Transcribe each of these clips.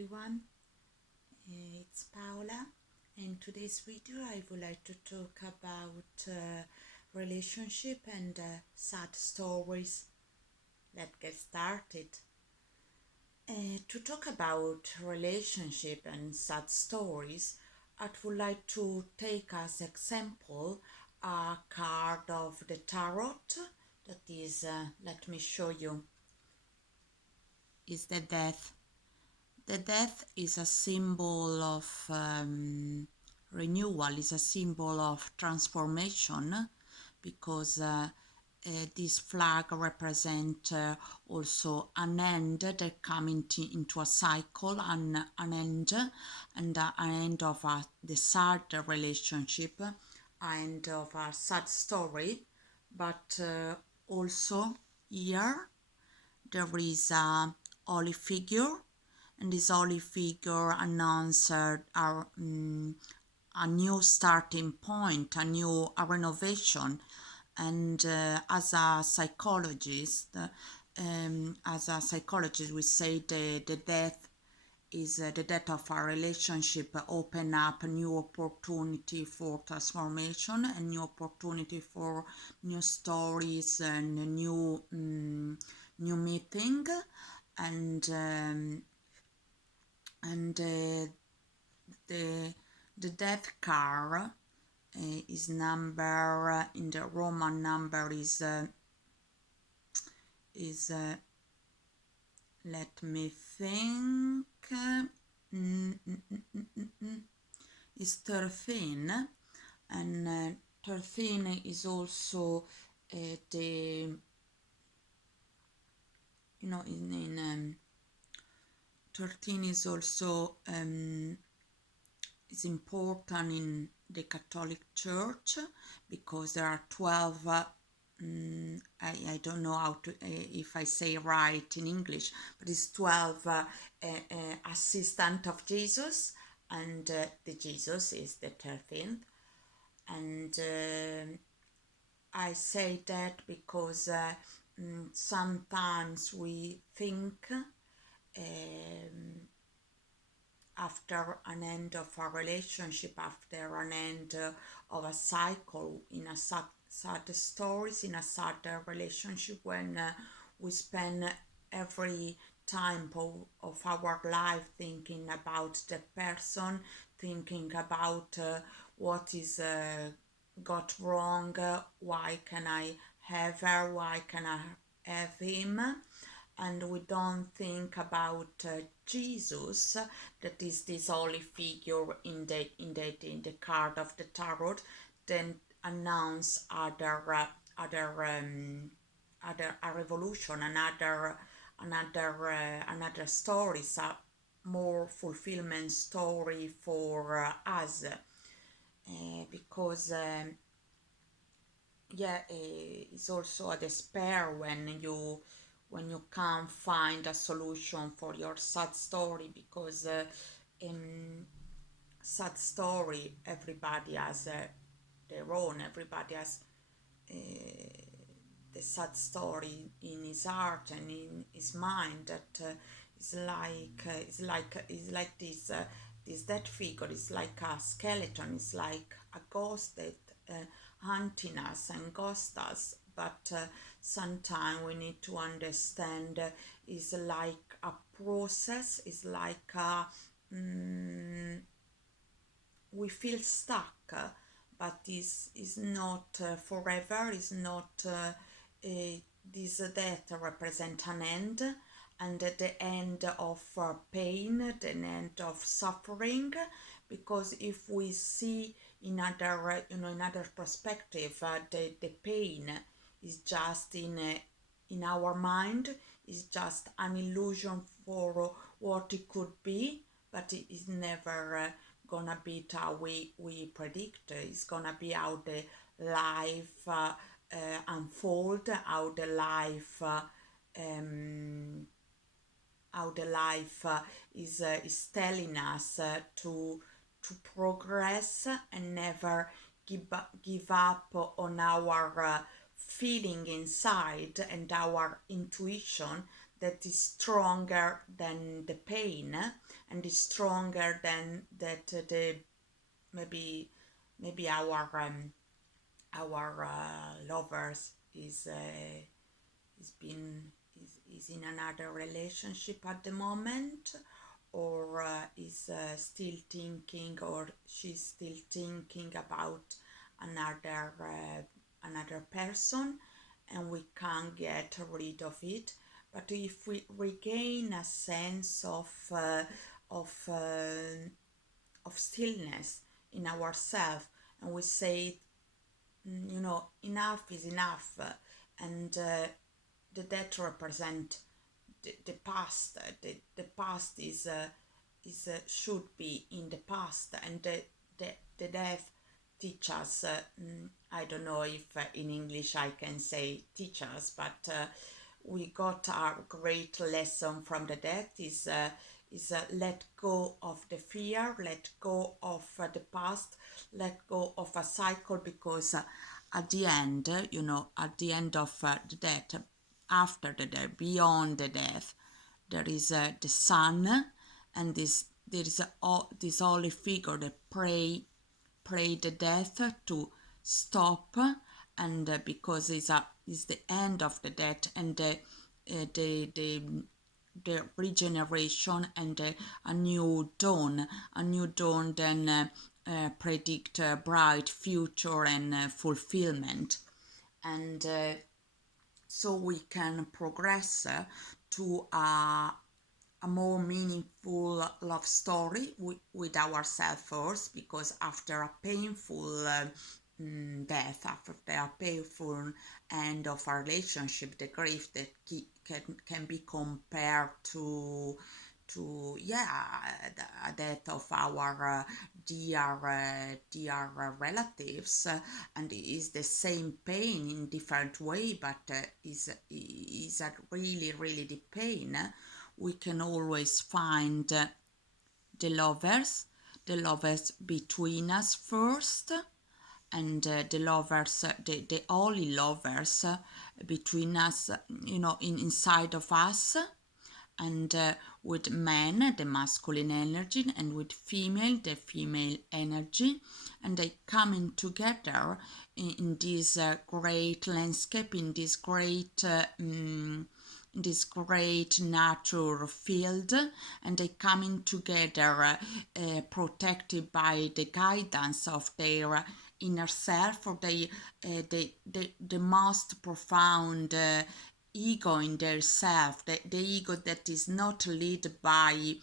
everyone, it's Paola. In today's video I would like to talk about relationship and sad stories. Let's get started. To talk about relationship and sad stories, I would like to take as example a card of the tarot that is, let me show you, is the Death. The death is a symbol of renewal, is a symbol of transformation, because this flag represents also an end that comes into a cycle, an end, and an end of the sad relationship, an end of a sad story, but also here there is a holy figure, and this holy figure announced a new starting point, a renovation. And as a psychologist, we say the death is the death of a relationship open up a new opportunity for transformation, a new opportunity for new stories and new meeting. And the death card is number in the Roman number is let me think, is 13, and 13 is also the, you know, in 13 is also is important in the Catholic Church, because there are 12 I don't know how to if I say right in English, but it's 12 assistant of Jesus, and the Jesus is the 13th. And I say that because sometimes we think after an end of a relationship, after an end of a cycle, in a sad stories, in a sad relationship, when we spend every time of our life thinking about the person, thinking about what is got wrong, why can I have her, why can I have him, and we don't think about Jesus, that is this holy figure in the card of the tarot, then announce other a revolution, another stories, a more fulfillment story for us, because it's also a despair when you can't find a solution for your sad story, because sad story, everybody has their own, everybody has the sad story in his heart and in his mind, that is like this dead figure is like a skeleton, it's like a ghost that hunting us and ghost us. But sometimes we need to understand it's like a process, it's like a we feel stuck, but this is not forever, is not this death represent an end, and the end of pain, the end of suffering, because if we see in other perspective, the pain is just in our mind, is just an illusion for what it could be, but it is never gonna be how we predict. It's gonna be how the life unfold, how the life is telling us to progress and never give up on our feeling inside and our intuition, that is stronger than the pain, and is stronger than that the maybe our lovers is been is in another relationship at the moment, or is still thinking, or she's still thinking about another person, and we can't get rid of it. But if we regain a sense of uh, of stillness in ourselves, and we say, enough is enough, and the death represent the past. The past should be in the past, and the death teach us. I don't know if in English I can say teach us, but we got our great lesson from the death is let go of the fear, let go of the past, let go of a cycle, because at the end, at the end of the death, after the death, beyond the death, there is the sun, and there is this holy figure that pray the death to stop, and because it's the end of the death, and the regeneration, and a new dawn, then predict a bright future and fulfillment, and so we can progress to a more meaningful love story with ourselves first, because after a painful death, after a painful end of a relationship, the grief that can be compared to the death of our dear relatives, and is the same pain in different way, but is a really deep pain. We can always find the lovers between us first, and the lovers, the holy lovers between us, inside of us, and with men, the masculine energy, and with female, the female energy, and they coming together in this great landscape, in this great nature field, and they coming together protected by the guidance of their inner self, or the most profound ego in their self, the ego that is not led by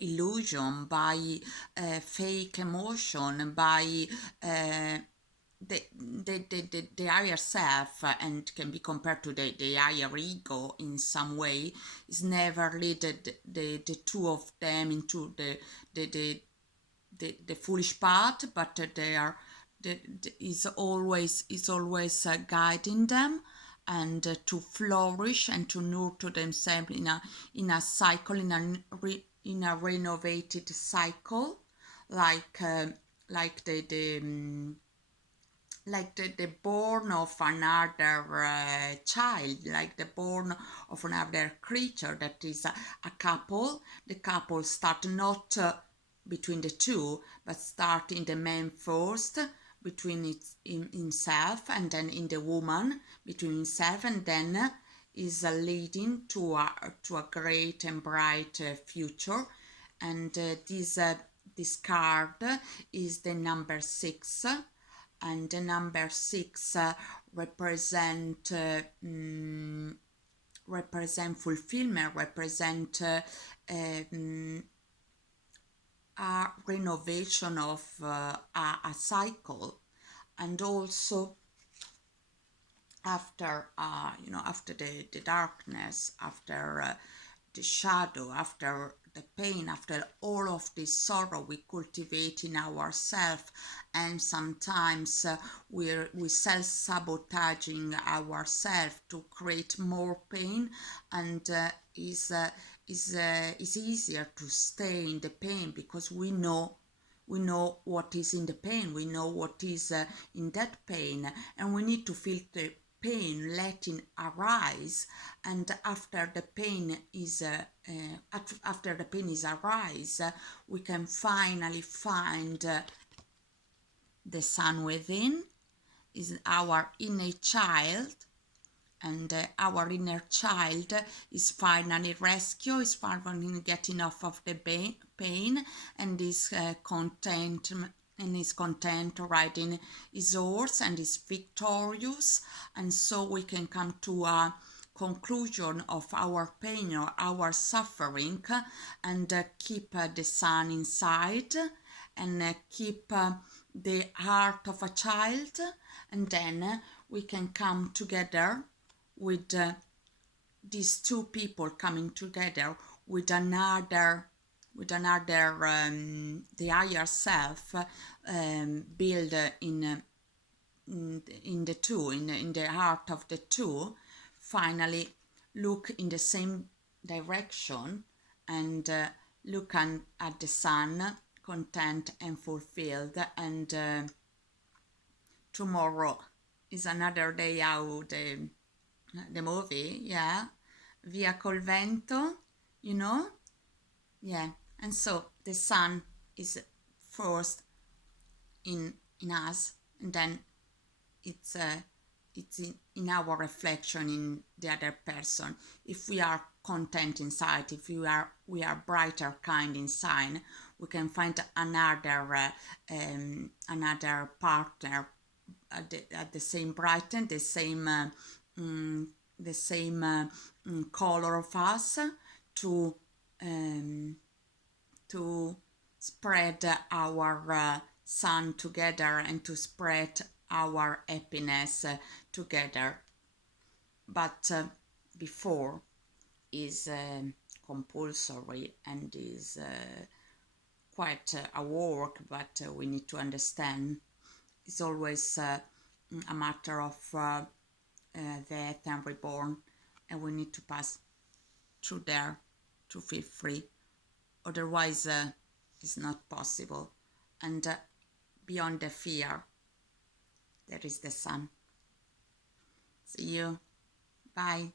illusion, by fake emotion, by the higher self, and can be compared to the higher ego in some way, is never led the two of them into the foolish path, but they are is always guiding them, and to flourish and to nurture themselves in a cycle, in a renovated cycle, like the born of another child, like the born of another creature, that is a couple. The couple start not between the two, but start in the man first, between himself, and then in the woman, between himself, and then is leading to a great and bright future. And this card is the number 6, and the number 6 represent fulfillment, represent a renovation of a cycle, and also after after the darkness, after the shadow, after the pain, after all of this sorrow we cultivate in ourselves, and sometimes we self-sabotaging ourselves to create more pain, and is easier to stay in the pain, because we know what is in the pain, we know what is in that pain, and we need to feel pain letting arise, and after the pain is arise, we can finally find the sun within, is our inner child, and our inner child is finally rescued, is finally getting off of the pain, and is content, and is content riding his horse, and is victorious. And so we can come to a conclusion of our pain or our suffering, and keep the sun inside, and keep the heart of a child, and then we can come together with these two people coming together with another the higher self, build in the two, in the heart of the two, finally look in the same direction, and look at the sun, content and fulfilled. And tomorrow is another day out, the movie, yeah, Via col vento, you know, yeah. And so the sun is first in us, and then it's in our reflection in the other person. If we are content inside, if we are brighter kind inside, we can find another another partner at the same brighten, the same color of us, to spread our sun together, and to spread our happiness together. But before is compulsory, and is quite a work, but we need to understand it's always a matter of death and reborn, and we need to pass through there to feel free. Otherwise it's not possible. And beyond the fear there is the sun. See you. Bye.